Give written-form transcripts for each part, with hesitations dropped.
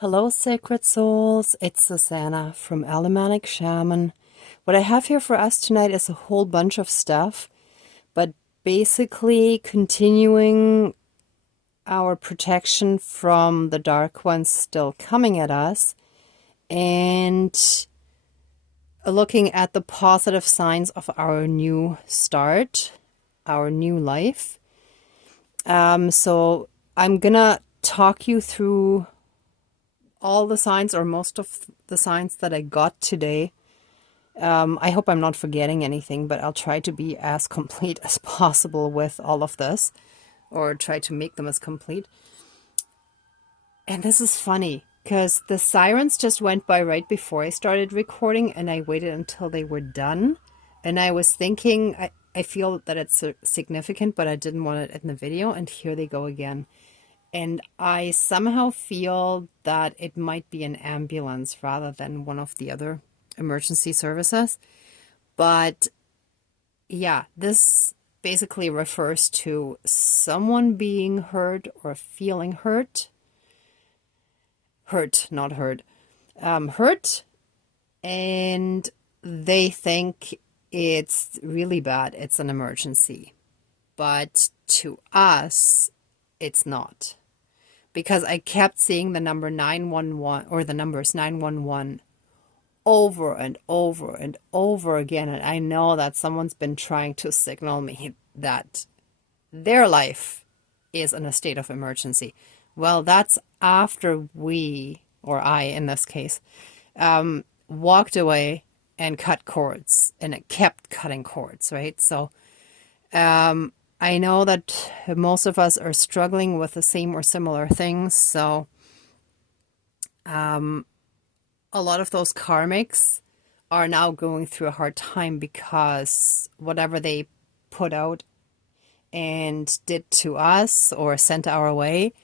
Hello, sacred souls. It's Susanna from Alemannic Shaman. What I have here for us tonight is a whole bunch of stuff, but basically continuing our protection from the dark ones still coming at us and looking at the positive signs of our new start, our new life. So I'm gonna talk you through all the signs or most of the signs that I got today. I hope I'm not forgetting anything, but I'll try to be as complete as possible with all of this, or try to make them as complete. And this is funny because the sirens just went by right before I started recording, and I waited until they were done. And I was thinking, I feel that it's significant, but I didn't want it in the video, and here they go again. And I somehow feel that it might be an ambulance rather than one of the other emergency services. But yeah, this basically refers to someone being hurt or feeling hurt. Hurt, not heard. Hurt. And they think it's really bad. It's an emergency. But to us, it's not. Because I kept seeing the number 911 or the numbers 911 over and over and over again. And I know that someone's been trying to signal me that their life is in a state of emergency. Well, that's after we, or I in this case, walked away and cut cords, and it kept cutting cords, right? So, I know that most of us are struggling with the same or similar things. So a lot of those karmics are now going through a hard time because whatever they put out and did to us or sent our way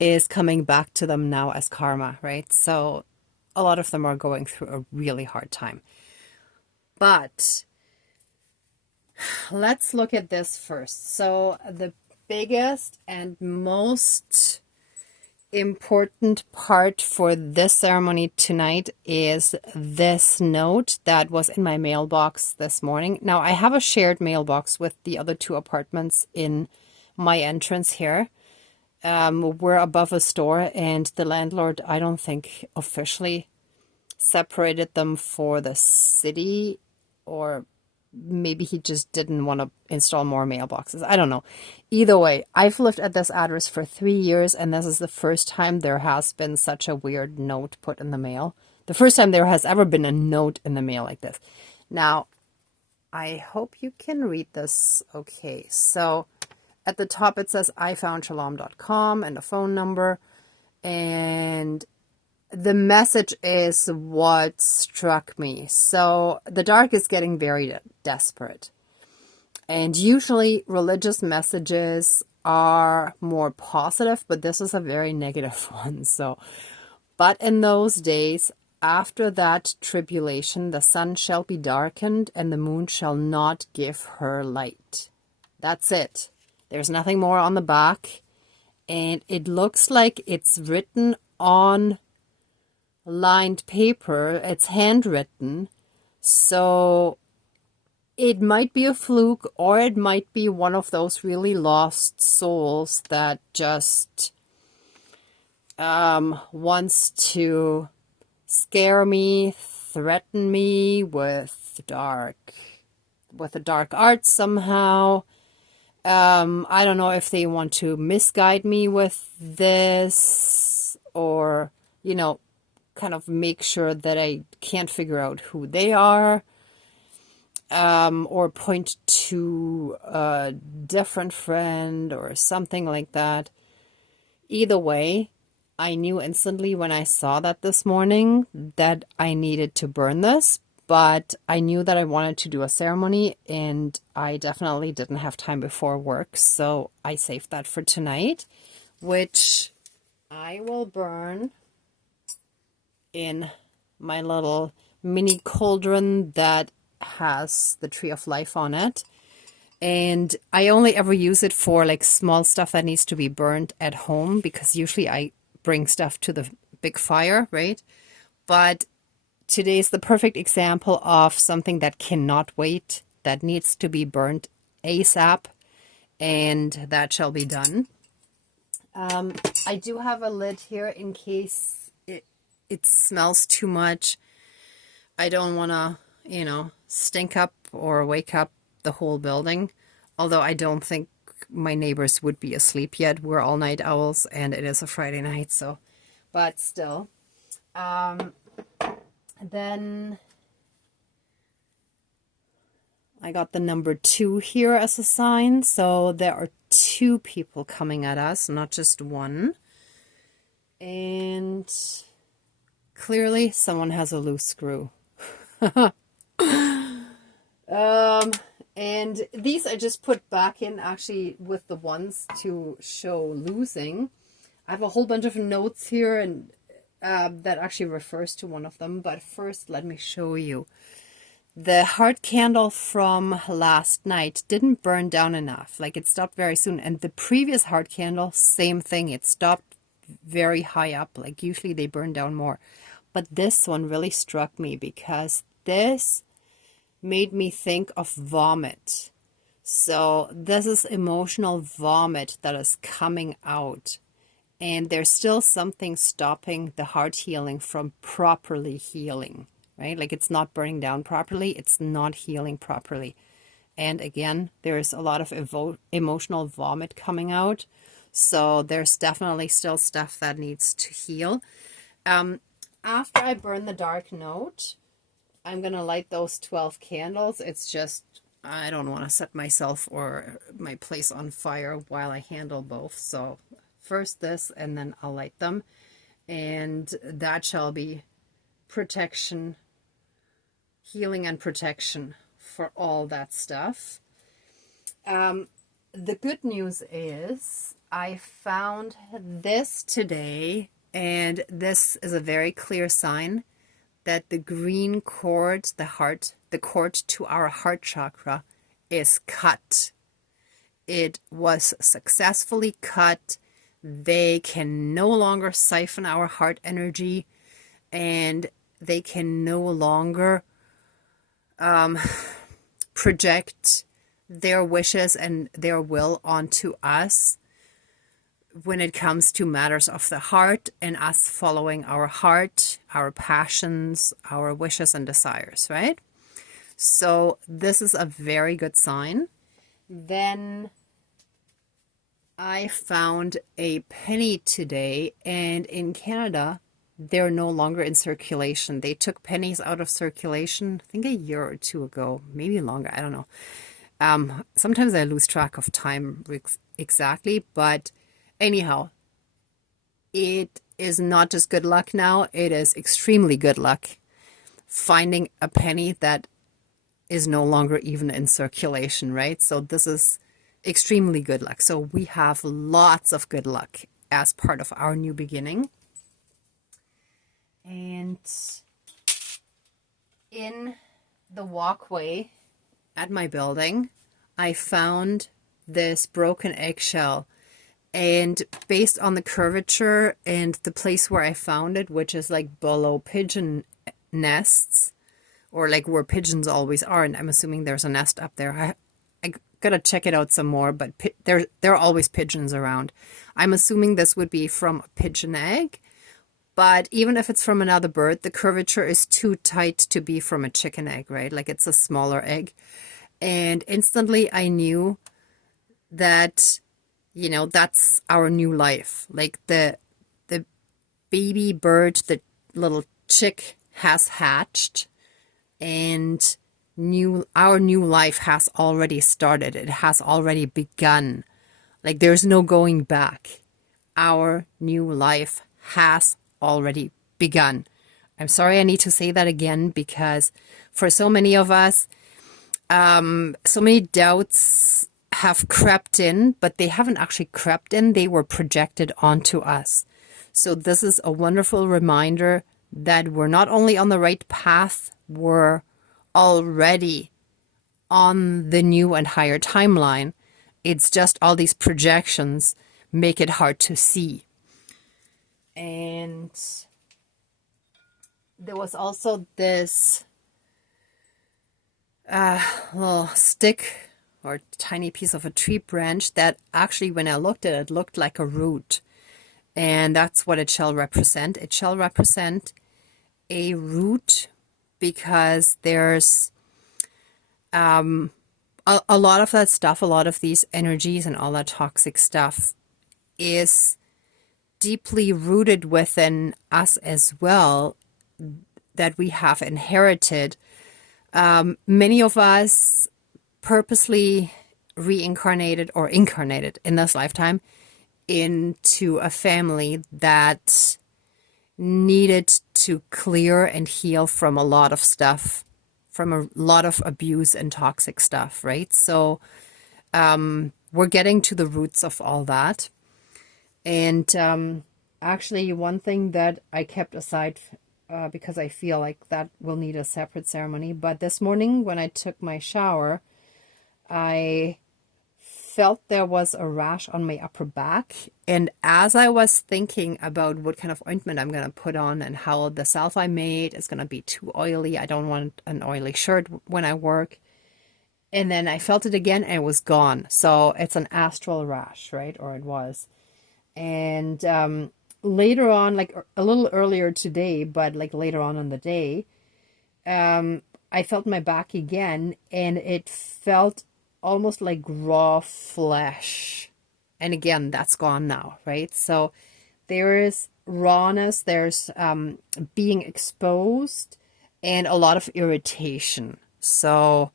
is coming back to them now as karma, right? So a lot of them are going through a really hard time. But let's look at this first. So the biggest and most important part for this ceremony tonight is this note that was in my mailbox this morning. Now, I have a shared mailbox with the other two apartments in my entrance here. We're above a store, and the landlord, I don't think, officially separated them for the city, or maybe he just didn't want to install more mailboxes. I don't know. Either way, I've lived at this address for 3 years, and this is the first time there has been such a weird note put in the mail. The first time there has ever been a note in the mail like this. Now, I hope you can read this okay. So at the top it says ifoundshalom.com and a phone number, and the message is what struck me. So the dark is getting very desperate. And usually religious messages are more positive, but this is a very negative one. So, but in those days, after that tribulation, the sun shall be darkened and the moon shall not give her light. That's it. There's nothing more on the back. And it looks like it's written on lined paper. It's handwritten, so it might be a fluke, or it might be one of those really lost souls that just wants to scare me, threaten me with the dark arts somehow. I don't know if they want to misguide me with this, or kind of make sure that I can't figure out who they are, or point to a different friend or something like that. Either way, I knew instantly when I saw that this morning that I needed to burn this, but I knew that I wanted to do a ceremony, and I definitely didn't have time before work, so I saved that for tonight, which I will burn in my little mini cauldron that has the tree of life on it. And I only ever use it for like small stuff that needs to be burned at home, because usually I bring stuff to the big fire, right? But today is the perfect example of something that cannot wait, that needs to be burnt ASAP, and that shall be done. I do have a lid here in case it smells too much. I don't want to, stink up or wake up the whole building. Although I don't think my neighbors would be asleep yet. We're all night owls and it is a Friday night, so, but still. Then I got the number 2 here as a sign. So there are 2 people coming at us, not just one. And clearly someone has a loose screw. And these I just put back in actually with the ones to show losing. I have a whole bunch of notes here and that actually refers to one of them. But first, let me show you. The heart candle from last night didn't burn down enough. Like, it stopped very soon. And the previous heart candle, same thing. It stopped very high up. Like, usually they burn down more. But this one really struck me because this made me think of vomit. So this is emotional vomit that is coming out. And there's still something stopping the heart healing from properly healing, right? Like, it's not burning down properly. It's not healing properly. And again, there's a lot of emotional vomit coming out. So there's definitely still stuff that needs to heal. After I burn the dark note, I'm going to light those 12 candles. It's just, I don't want to set myself or my place on fire while I handle both. So first this, and then I'll light them. And that shall be protection, healing and protection for all that stuff. The good news is I found this today, and this is a very clear sign that the green cord, the cord to our heart chakra is cut. It was successfully cut. They can no longer siphon our heart energy, and they can no longer project their wishes and their will onto us when it comes to matters of the heart and us following our heart, our passions, our wishes and desires, right? So this is a very good sign. Then I found a penny today, and in Canada, they're no longer in circulation. They took pennies out of circulation, I think a year or 2 ago, maybe longer, I don't know. Sometimes I lose track of time exactly, but anyhow, it is not just good luck now, it is extremely good luck finding a penny that is no longer even in circulation, right? So this is extremely good luck. So we have lots of good luck as part of our new beginning. And in the walkway at my building, I found this broken eggshell. And based on the curvature and the place where I found it, which is like below pigeon nests, or like where pigeons always are, and I'm assuming there's a nest up there. I gotta check it out some more, but there are always pigeons around. I'm assuming this would be from a pigeon egg, but even if it's from another bird, the curvature is too tight to be from a chicken egg, right? Like, it's a smaller egg. And instantly I knew that, that's our new life. Like, the baby bird, the little chick has hatched, and our new life has already started. It has already begun. Like, there's no going back. Our new life has already begun. I'm sorry I need to say that again, because for so many of us, so many doubts have crept in, but they haven't actually crept in. They were projected onto us. So this is a wonderful reminder that we're not only on the right path, we're already on the new and higher timeline. It's just all these projections make it hard to see. And there was also this little stick or tiny piece of a tree branch that actually, when I looked at it, looked like a root. And that's what it shall represent. It shall represent a root because there's a lot of that stuff, a lot of these energies and all that toxic stuff is deeply rooted within us as well, that we have inherited. Many of us purposely reincarnated or incarnated in this lifetime into a family that needed to clear and heal from a lot of stuff, from a lot of abuse and toxic stuff, right? So we're getting to the roots of all that. And actually, one thing that I kept aside because I feel like that will need a separate ceremony, but this morning when I took my shower, I felt there was a rash on my upper back. And as I was thinking about what kind of ointment I'm going to put on and how the salve I made is going to be too oily, I don't want an oily shirt when I work. And then I felt it again and it was gone. So it's an astral rash, right? Or it was. And later on, like a little earlier today, but like later on in the day, I felt my back again and it felt almost like raw flesh. And again, that's gone now, right? So there is rawness, there's being exposed, and a lot of irritation. So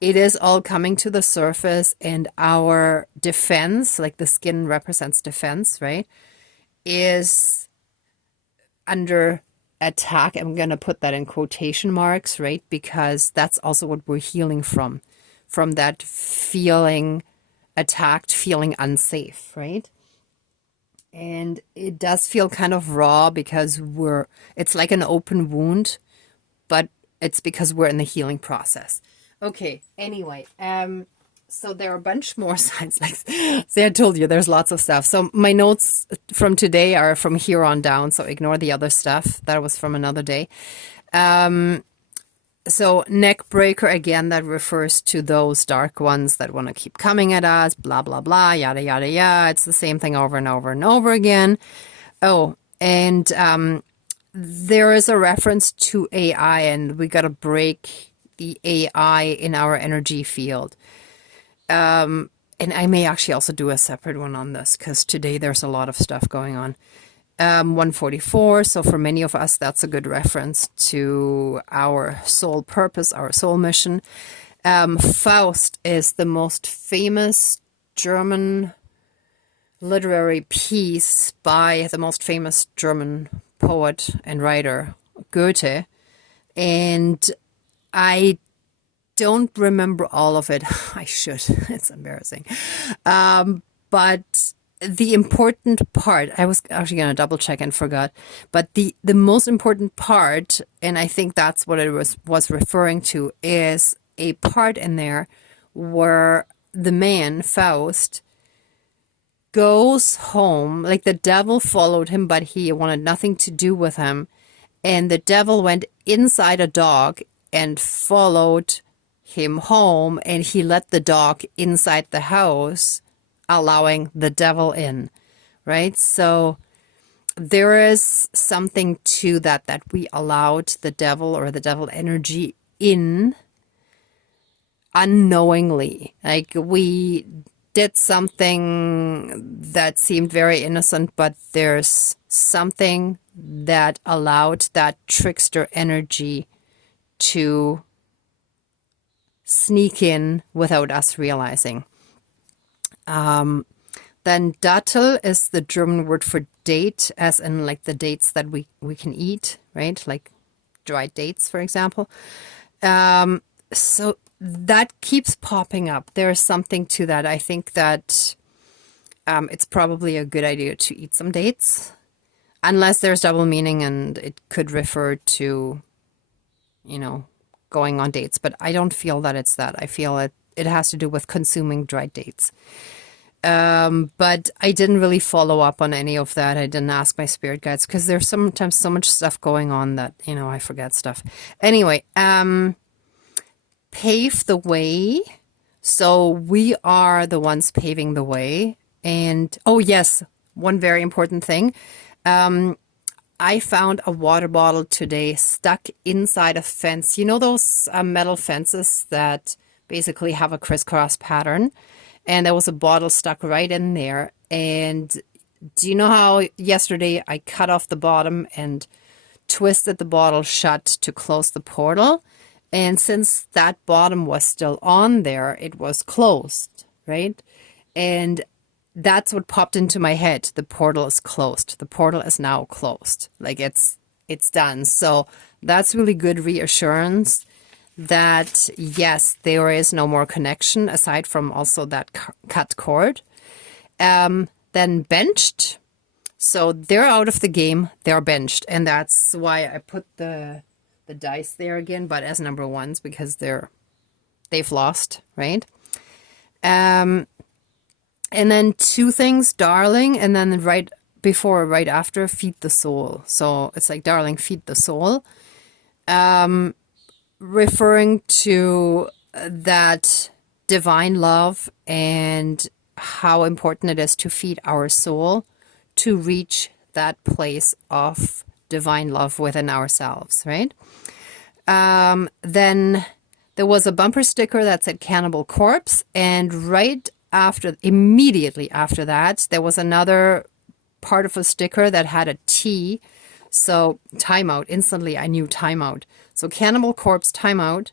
it is all coming to the surface, and our defense, like the skin represents defense, right, is under attack. I'm going to put that in quotation marks, right? Because that's also what we're healing from that feeling attacked, feeling unsafe, right? And it does feel kind of raw because it's like an open wound, but it's because we're in the healing process. Okay, anyway, so there are a bunch more signs. Like, see, I told you there's lots of stuff. So my notes from today are from here on down, so ignore the other stuff. That was from another day. So neck breaker, again, that refers to those dark ones that want to keep coming at us, blah, blah, blah, yada, yada, yada. It's the same thing over and over and over again. Oh, and there is a reference to AI, and we got to break the AI in our energy field. And I may actually also do a separate one on this because today there's a lot of stuff going on. 144. So for many of us, that's a good reference to our soul purpose, our soul mission. Faust is the most famous German literary piece by the most famous German poet and writer, Goethe. And I don't remember all of it. I should. It's embarrassing. But the important part, I was actually going to double check and forgot, but the most important part, and I think that's what it was referring to, is a part in there where the man, Faust, goes home, like the devil followed him, but he wanted nothing to do with him. And the devil went inside a dog and followed him home, and he let the dog inside the house, allowing the devil in, right? So there is something to that we allowed the devil or the devil energy in unknowingly. Like we did something that seemed very innocent, but there's something that allowed that trickster energy to sneak in without us realizing. Then Dattel is the German word for date, as in like the dates that we can eat, right? Like dried dates, for example. So that keeps popping up. There's something to that. I think that it's probably a good idea to eat some dates, unless there's double meaning and it could refer to, going on dates. But I don't feel that it's that. I feel it has to do with consuming dried dates. But I didn't really follow up on any of that. I didn't ask my spirit guides because there's sometimes so much stuff going on that, I forget stuff. Anyway, pave the way. So we are the ones paving the way. And, oh yes, one very important thing. I found a water bottle today stuck inside a fence. You know those metal fences that basically have a crisscross pattern? And there was a bottle stuck right in there. And do you know how yesterday I cut off the bottom and twisted the bottle shut to close the portal? And since that bottom was still on there, it was closed, right? And that's what popped into my head. The portal is closed. The portal is now closed. Like it's done. So that's really good reassurance that yes, there is no more connection aside from also that cut cord. Then benched. So they're out of the game. They're benched. And that's why I put the dice there again, but as number ones because they've lost, right? And then two things, darling, and then right after, feed the soul. So it's like, darling, feed the soul. Referring to that divine love and how important it is to feed our soul to reach that place of divine love within ourselves, right? Then there was a bumper sticker that said Cannibal Corpse, and immediately after that, there was another part of a sticker that had a T. So timeout. Instantly, I knew timeout. So Cannibal Corpse, timeout.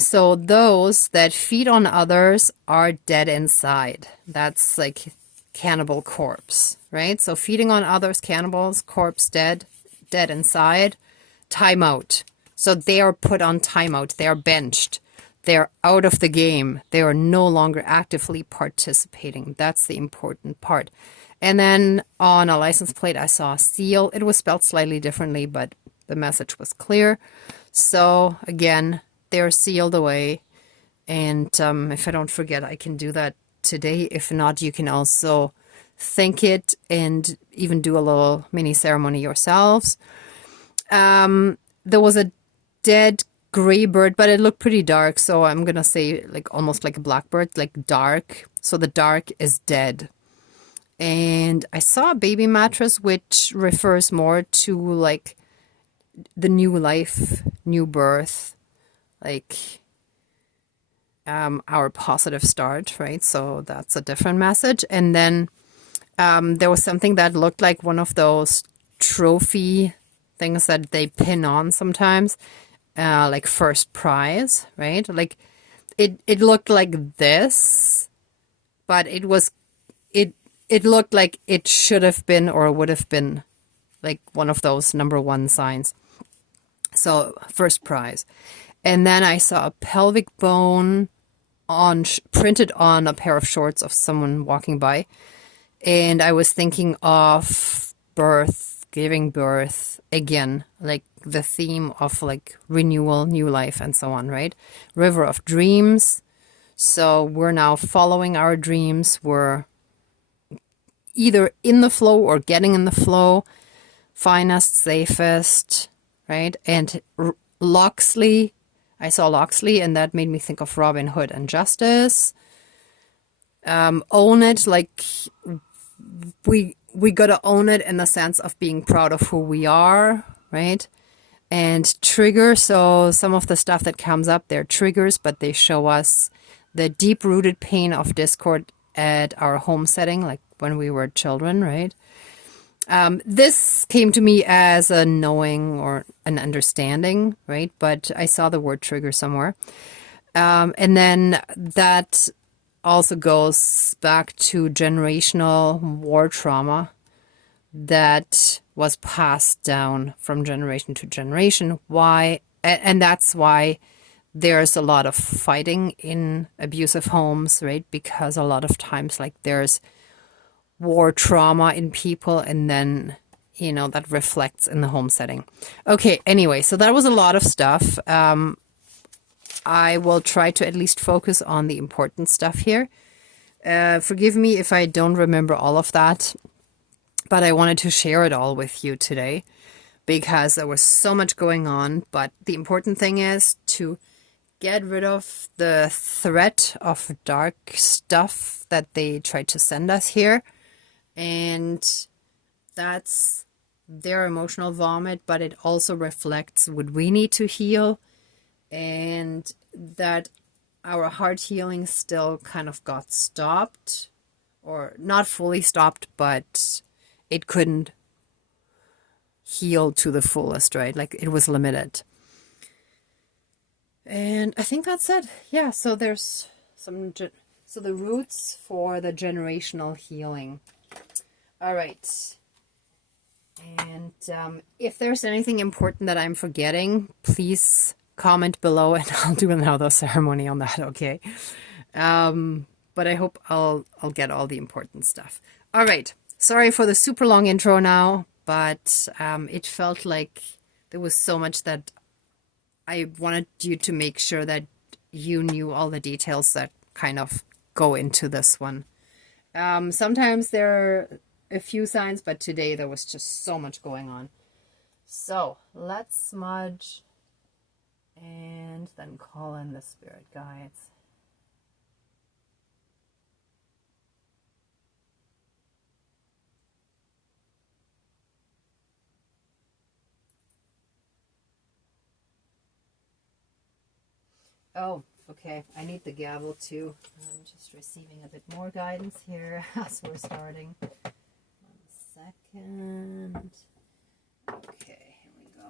So those that feed on others are dead inside. That's like Cannibal Corpse, right? So feeding on others, cannibals, corpse, dead inside, timeout. So they are put on timeout. They are benched. They're out of the game. They are no longer actively participating. That's the important part. And then on a license plate, I saw seal. It was spelled slightly differently, but the message was clear. So again, they're sealed away. And if I don't forget, I can do that today. If not, you can also think it and even do a little mini ceremony yourselves. There was a dead gray bird, but it looked pretty dark. So I'm going to say like almost like a blackbird, like dark. So the dark is dead. And I saw a baby mattress, which refers more to like the new life, new birth, like our positive start, right? So that's a different message. And then there was something that looked like one of those trophy things that they pin on sometimes, like first prize, right? Like it looked like this, but it looked like it should have been or would have been like one of those number one signs. So first prize. And then I saw a pelvic bone printed on a pair of shorts of someone walking by. And I was thinking of birth, giving birth again, like the theme of like renewal, new life, and so on, right? River of dreams. So we're now following our dreams. We're either in the flow or getting in the flow. Finest, safest, right? And Loxley, I saw Loxley, and that made me think of Robin Hood and Justice. Own it, like we gotta own it in the sense of being proud of who we are, right? And trigger, so some of the stuff that comes up, they're triggers, but they show us the deep-rooted pain of discord at our home setting, like when we were children, right? This came to me as a knowing or an understanding, right? But I saw the word trigger somewhere. And then that also goes back to generational war trauma that was passed down from generation to generation. Why? And that's why there's a lot of fighting in abusive homes, right? Because a lot of times, like, there's war trauma in people, and then, you know, that reflects in the home setting. Okay, anyway, so that was a lot of stuff. I will try to at least focus on the important stuff here. Forgive me if I don't remember all of that, but I wanted to share it all with you today because there was so much going on. But the important thing is to get rid of the threat of dark stuff that they tried to send us here. And that's their emotional vomit, but it also reflects what we need to heal, and that our heart healing still kind of got stopped, or not fully stopped, but it couldn't heal to the fullest, right? Like it was limited. And I think that's it. Yeah, so there's some, so the roots for the generational healing. All right. And if there's anything important that I'm forgetting, please comment below and I'll do another ceremony on that, okay? But I hope I'll get all the important stuff. All right. Sorry for the super long intro now, but it felt like there was so much that I wanted you to make sure that you knew all the details that kind of go into this one. Sometimes there are a few signs, but today there was just so much going on. So let's smudge and then call in the spirit guides. Oh, okay. I need the gavel too. I'm just receiving a bit more guidance here as we're starting. 1 second. Okay, here we go.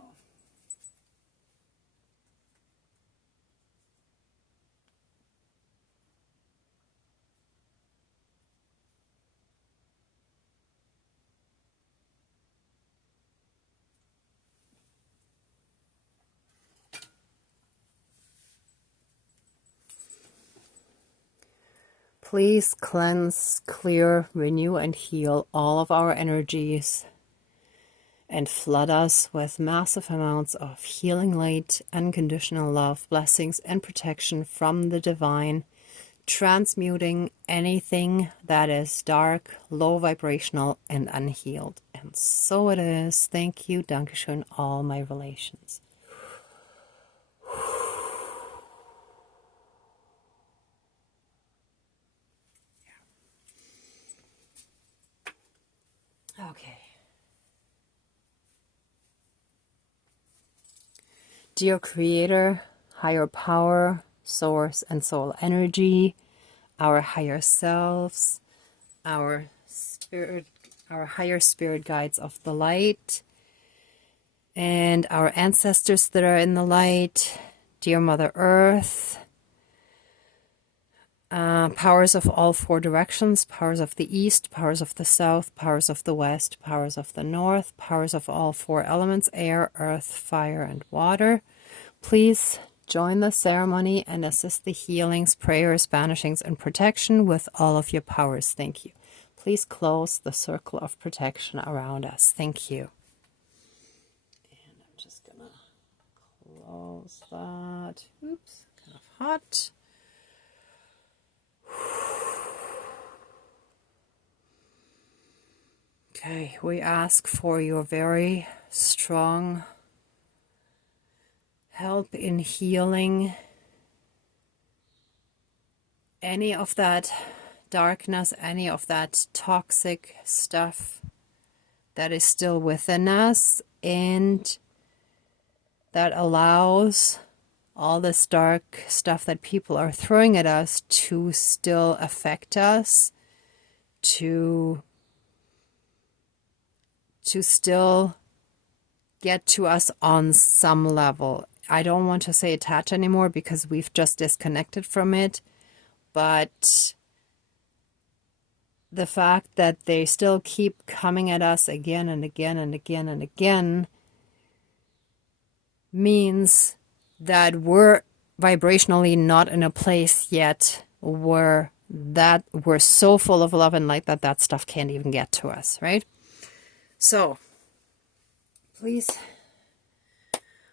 Please cleanse, clear, renew, and heal all of our energies and flood us with massive amounts of healing light, unconditional love, blessings, and protection from the divine, transmuting anything that is dark, low vibrational, and unhealed. And so it is. Thank you, Dankeschön, all my relations. Okay. Dear Creator, higher power, source, and soul energy, our higher selves, our spirit, our higher spirit guides of the light, and our ancestors that are in the light, dear Mother Earth, powers of all 4 directions, powers of the east, powers of the south, powers of the west, powers of the north, powers of all 4 elements, air, earth, fire, and water. Please join the ceremony and assist the healings, prayers, banishings, and protection with all of your powers. Thank you. Please close the circle of protection around us. Thank you. And I'm just going to close that. Oops, kind of hot. Okay, we ask for your very strong help in healing any of that darkness, any of that toxic stuff that is still within us, and that allows all this dark stuff that people are throwing at us to still affect us, to still get to us on some level. I don't want to say attach anymore because we've just disconnected from it, but the fact that they still keep coming at us again and again and again and again means that we're vibrationally not in a place yet where that we're so full of love and light that that stuff can't even get to us, right? So please,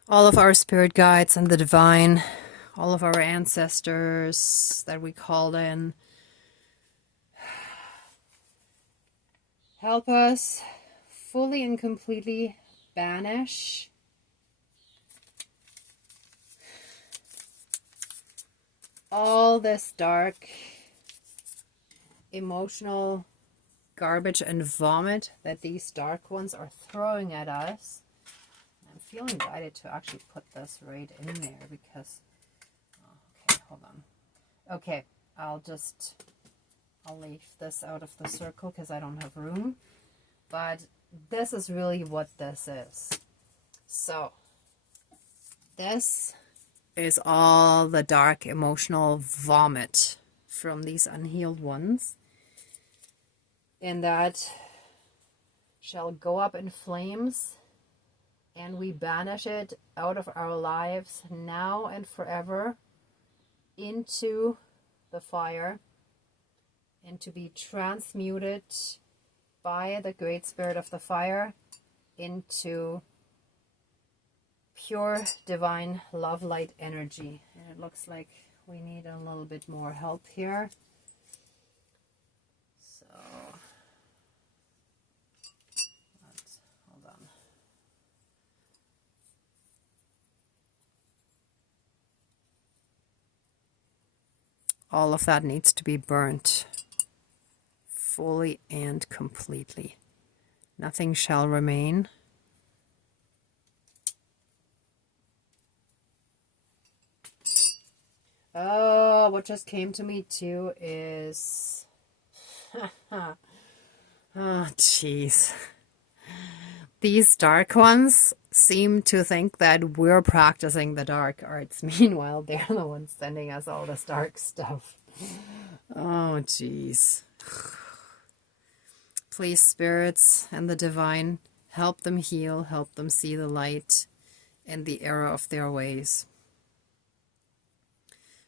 all of our spirit guides and the divine, all of our ancestors that we called in, Help us fully and completely banish all this dark emotional garbage and vomit that these dark ones are throwing at us. I'm feeling guided to actually put this right in there because, okay, hold on. Okay, I'll leave this out of the circle because I don't have room. But this is really what this is. So, this is all the dark emotional vomit from these unhealed ones. And that shall go up in flames, and we banish it out of our lives now and forever into the fire, and to be transmuted by the Great Spirit of the Fire into pure divine love light energy. And it looks like we need a little bit more help here. So hold on. All of that needs to be burnt fully and completely. Nothing shall remain. Oh, what just came to me too is... oh, jeez. These dark ones seem to think that we're practicing the dark arts. Meanwhile, they're the ones sending us all this dark stuff. Oh, jeez. Please, spirits and the divine, help them heal, help them see the light and the error of their ways.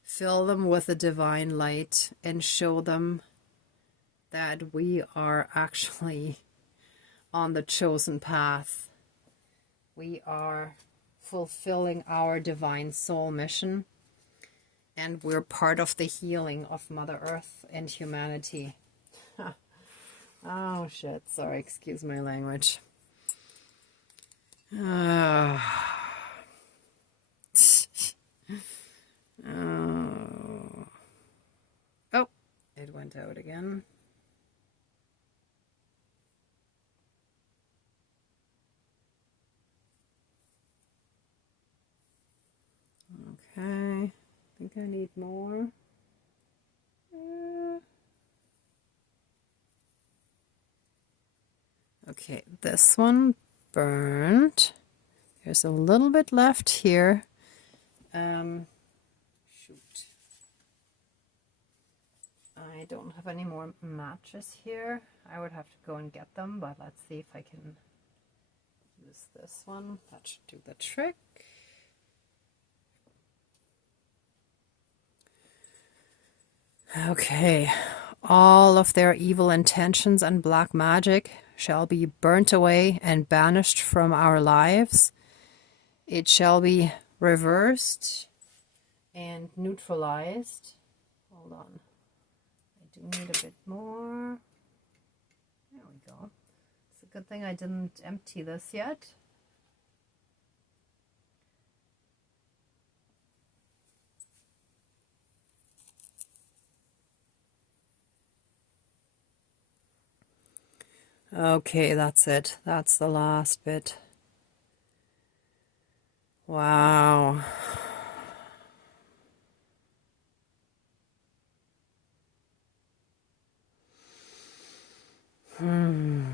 Fill them with the divine light and show them that we are actually on the chosen path. We are fulfilling our divine soul mission, and we're part of the healing of Mother Earth and humanity. Oh shit, sorry, excuse my language. Oh, it went out again. Okay, I think I need more. Okay, this one burned. There's a little bit left here. Shoot. I don't have any more matches here. I would have to go and get them, but let's see if I can use this one. That should do the trick. Okay, all of their evil intentions and black magic shall be burnt away and banished from our lives. It shall be reversed and neutralized. Hold on. I do need a bit more. There we go. It's a good thing I didn't empty this yet. Okay, that's it. That's the last bit. Wow. I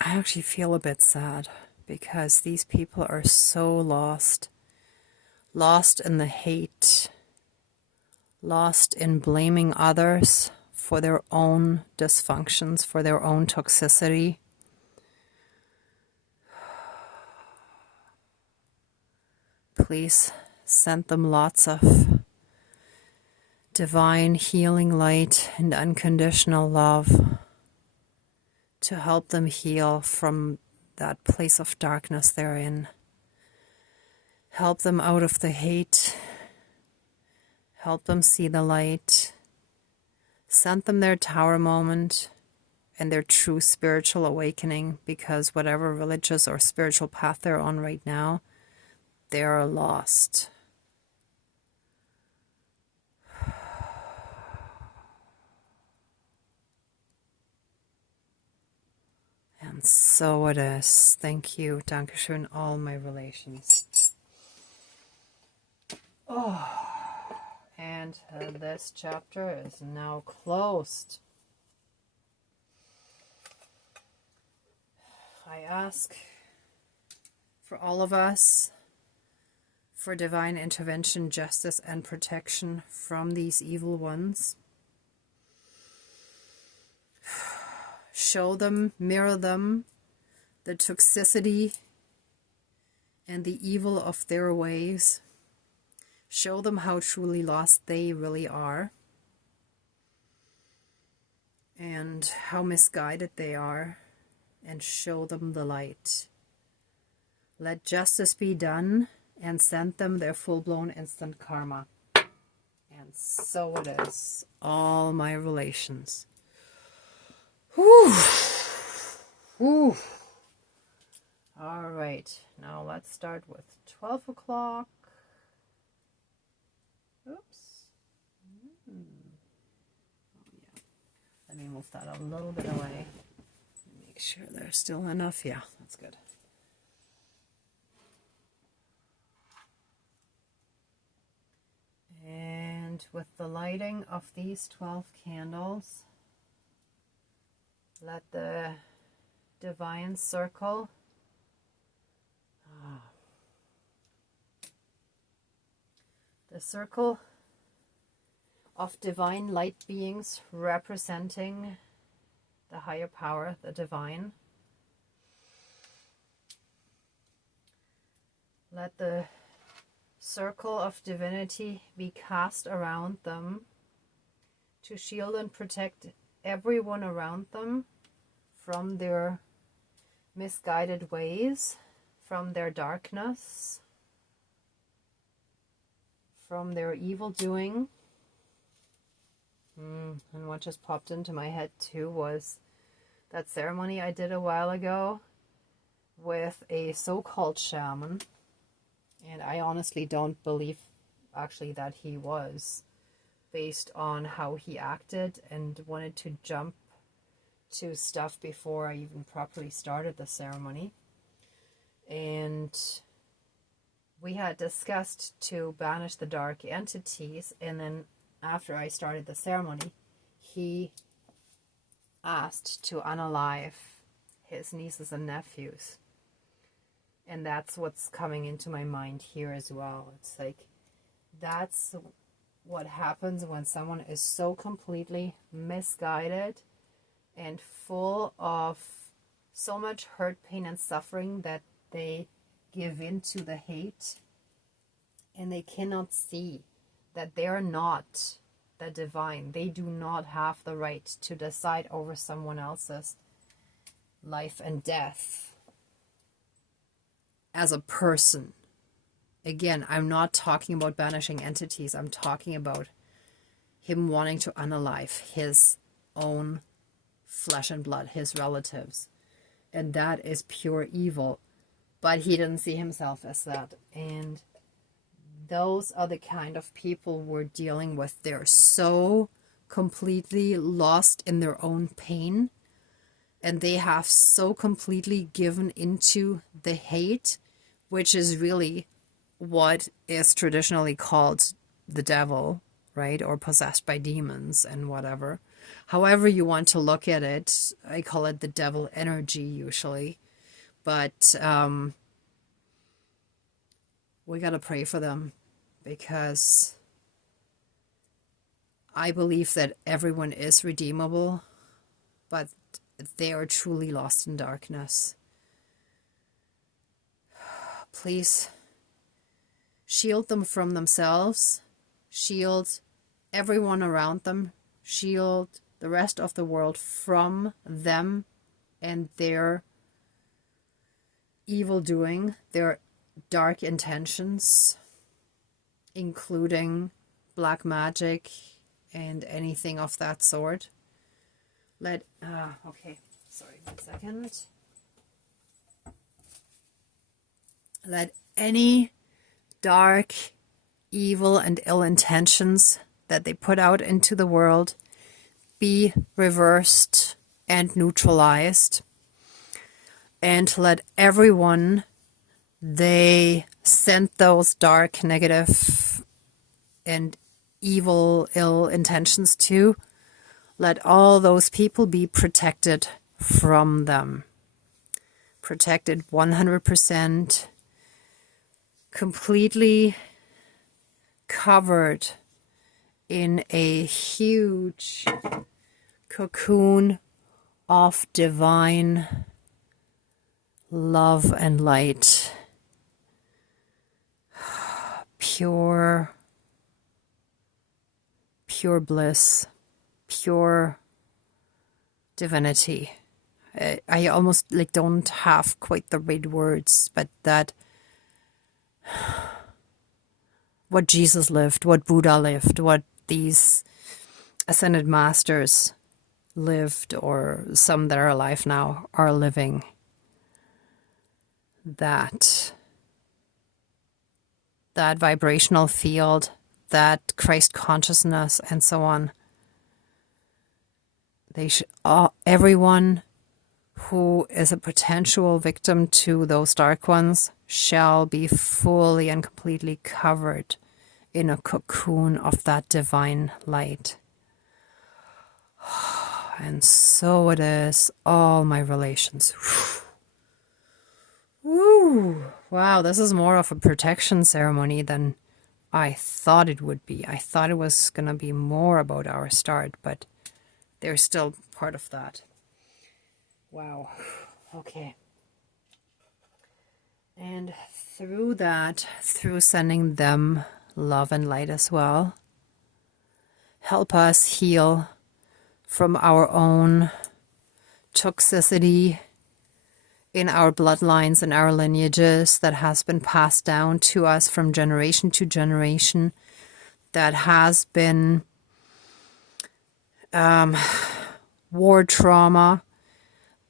actually feel a bit sad because these people are so lost. Lost in the hate. Lost in blaming others for their own dysfunctions, for their own toxicity. Please send them lots of divine healing light and unconditional love to help them heal from that place of darkness they're in. Help them out of the hate. Help them see the light. Send them their tower moment and their true spiritual awakening, because whatever religious or spiritual path they're on right now, they are lost. And so it is. Thank you. Dankeschön, all my relations. Oh, and this chapter is now closed. I ask for all of us for divine intervention, justice, and protection from these evil ones. Show them, mirror them, the toxicity and the evil of their ways. Show them how truly lost they really are, and how misguided they are, and show them the light. Let justice be done, and send them their full-blown instant karma. And so it is. All my relations. Whew. Whew. All right. Now let's start with 12 o'clock. Oops. Oh, yeah. Let me move that a little bit away. Make sure there's still enough. Yeah, that's good. And with the lighting of these 12 candles, let the divine circle the circle of divine light beings representing the higher power, the divine. Let the circle of divinity be cast around them to shield and protect everyone around them from their misguided ways, from their darkness, from their evil doing. And what just popped into my head too was that ceremony I did a while ago with a so-called shaman. And I honestly don't believe actually that he was, based on how he acted and wanted to jump to stuff before I even properly started the ceremony. And we had discussed to banish the dark entities, and then after I started the ceremony, he asked to unalive his nieces and nephews. And that's what's coming into my mind here as well. It's like, that's what happens when someone is so completely misguided and full of so much hurt, pain, and suffering that they give in to the hate, and they cannot see that they are not the divine. They do not have the right to decide over someone else's life and death as a person. Again, I'm not talking about banishing entities. I'm talking about him wanting to unalive his own flesh and blood, his relatives. And that is pure evil. But he didn't see himself as that. And those are the kind of people we're dealing with. They're so completely lost in their own pain. And they have so completely given into the hate, which is really what is traditionally called the devil, right? Or possessed by demons and whatever. However you want to look at it, I call it the devil energy usually. But we got to pray for them, because I believe that everyone is redeemable, but they are truly lost in darkness. Please shield them from themselves, shield everyone around them, shield the rest of the world from them and their evil doing, their dark intentions, including black magic and anything of that sort. Okay, sorry, 1 second. Let any dark, evil, and ill intentions that they put out into the world be reversed and neutralized. And let everyone they sent those dark, negative, and evil, ill intentions to, let all those people be protected from them. Protected 100%, completely covered in a huge cocoon of divine love and light. Pure bliss, pure divinity. I almost don't have quite the right words, but that what Jesus lived, what Buddha lived, what these ascended masters lived, or some that are alive now are living, that vibrational field, that Christ consciousness, and so on. They should, everyone who is a potential victim to those dark ones shall be fully and completely covered in a cocoon of that divine light. And so it is, all my relations. Woo! Wow, this is more of a protection ceremony than I thought it would be. I thought it was going to be more about our start, but they're still part of that. Wow. Okay. And through that, through sending them love and light as well, help us heal from our own toxicity in our bloodlines and our lineages that has been passed down to us from generation to generation, that has been war trauma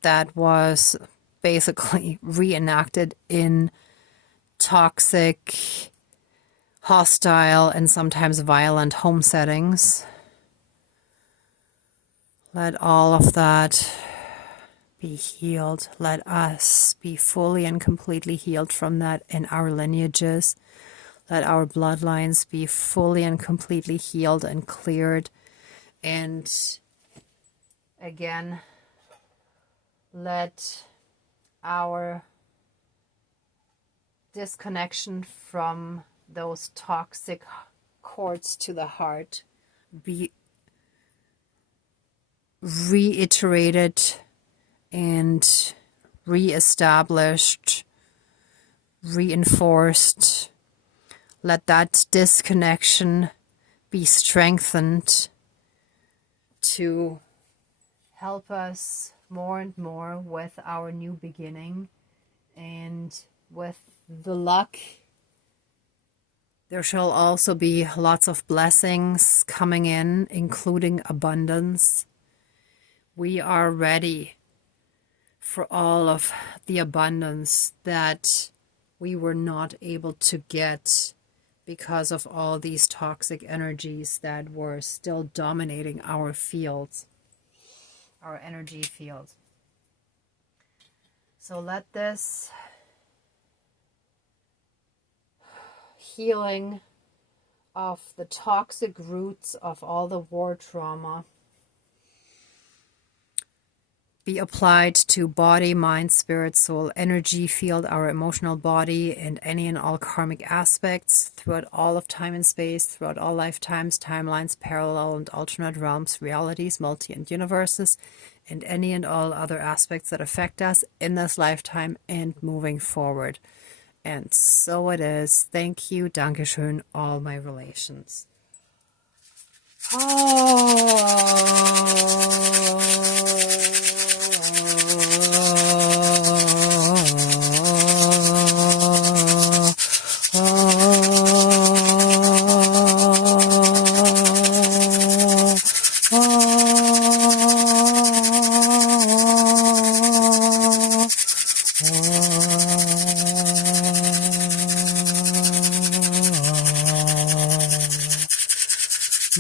that was basically reenacted in toxic, hostile, and sometimes violent home settings. Let all of that be healed. Let us be fully and completely healed from that in our lineages. Let our bloodlines be fully and completely healed and cleared. And again, let our disconnection from those toxic cords to the heart be reiterated and re-established, reinforced. Let that disconnection be strengthened to help us more and more with our new beginning, and with the luck. There shall also be lots of blessings coming in, including abundance. We are ready for all of the abundance that we were not able to get because of all these toxic energies that were still dominating our fields, our energy field. So let this healing of the toxic roots of all the war trauma be applied to body, mind, spirit, soul, energy field, our emotional body, and any and all karmic aspects throughout all of time and space, throughout all lifetimes, timelines, parallel and alternate realms, realities, multi and universes, and any and all other aspects that affect us in this lifetime and moving forward. And so it is. Thank you, Dankeschön, all my relations. And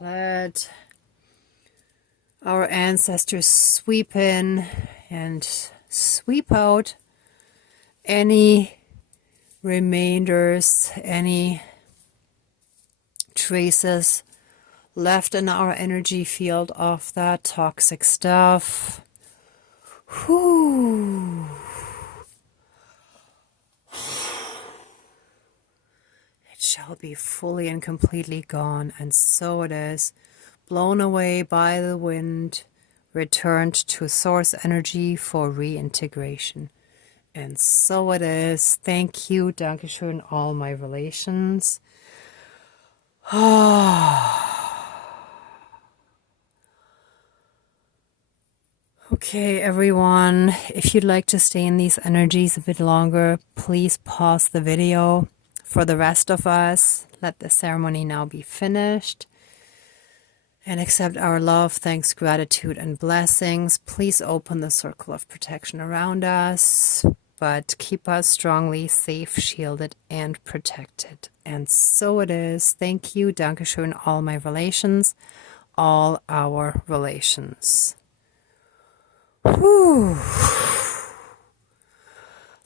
let our ancestors sweep in and sweep out any remainders, any traces left in our energy field of that toxic stuff. Whew. It shall be fully and completely gone, and so it is, blown away by the wind, returned to source energy for reintegration. And so it is. Thank you, Dankeschön, all my relations. Okay, everyone, if you'd like to stay in these energies a bit longer, please pause the video. For the rest of us, let the ceremony now be finished. And accept our love, thanks, gratitude, and blessings. Please open the circle of protection around us, but keep us strongly safe, shielded, and protected. And so it is. Thank you, Dankeschön, all my relations, all our relations. Whew.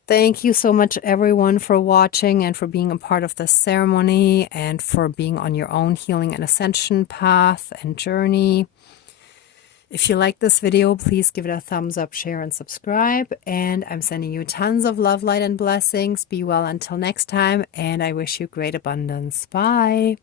Thank you so much, everyone, for watching and for being a part of the ceremony and for being on your own healing and ascension path and journey. If you like this video, please give it a thumbs up, share, and subscribe. And I'm sending you tons of love, light, and blessings. Be well until next time, and I wish you great abundance. Bye.